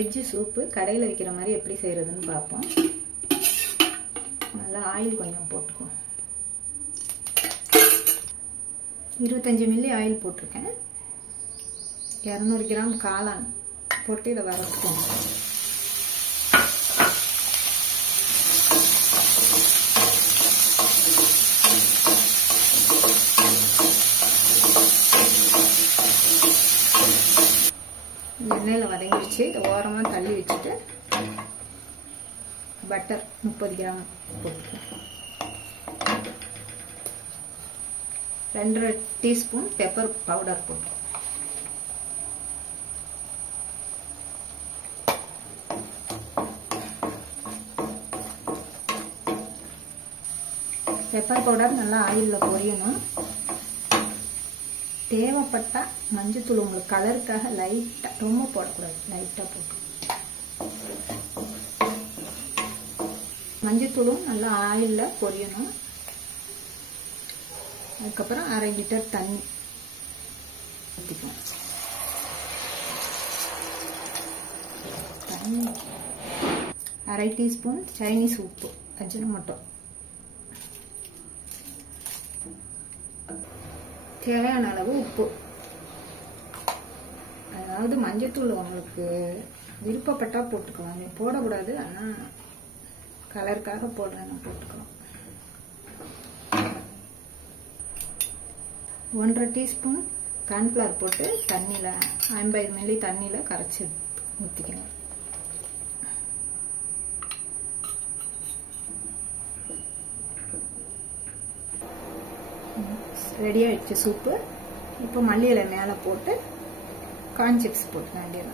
Veg soup கடையில் வைக்கிற மாதிரி எப்படி செய்கிறதுன்னு பார்ப்போம். நல்லா ஆயில் கொஞ்சம் போட்டுக்குவோம். 25 மில்லி ஆயில் போட்டிருக்கேன். 200 கிராம் காளான் போட்டு இதை வறுத்துக்குவோம். எண்ணெயில் வதங்கிடுச்சு. இதை ஓரமாக தள்ளி வச்சுட்டு பட்டர் 30 கிராம் போட்டுக்கலாம். 2 டீஸ்பூன் பெப்பர் பவுடர் போட்டு பெப்பர் பவுடர் நல்லா ஆயிலில் பொரியணும். தேவைப்பட்டா மஞ்சத்தூள் உங்களுக்கு கலருக்காக லைட்டாக, ரொம்ப போடக்கூடாது, லைட்டாக போட்டு. மஞ்சத்தூளும் நல்லா ஆயிலில் பொரியணும். அதுக்கப்புறம் 1/2 லிட்டர் தண்ணி ஊற்றிக்கணும். தண்ணி 1/2 டீஸ்பூன் சைனீஸ் உப்பு, அஜினோமோட்டோ, தேவையான அளவு உப்பு. அதாவது மஞ்சத்தூள் உங்களுக்கு விருப்பப்பட்டா போட்டுக்கலாம், போடக்கூடாது, ஆனால் கலருக்காக போடுறேன்னு போட்டுக்கலாம். 1/2 டீஸ்பூன் கார்ன்ஃப்ளவர் போட்டு தண்ணியில் 50 மில்லி தண்ணியில் கரைச்சி ஊற்றிக்கணும். ரெடி ஆயிடுச்சு சூப்பு. இப்போ மல்லி இலை மேலே போட்டு கார்ன் சிப்ஸ் போட்டுக்க வேண்டியது.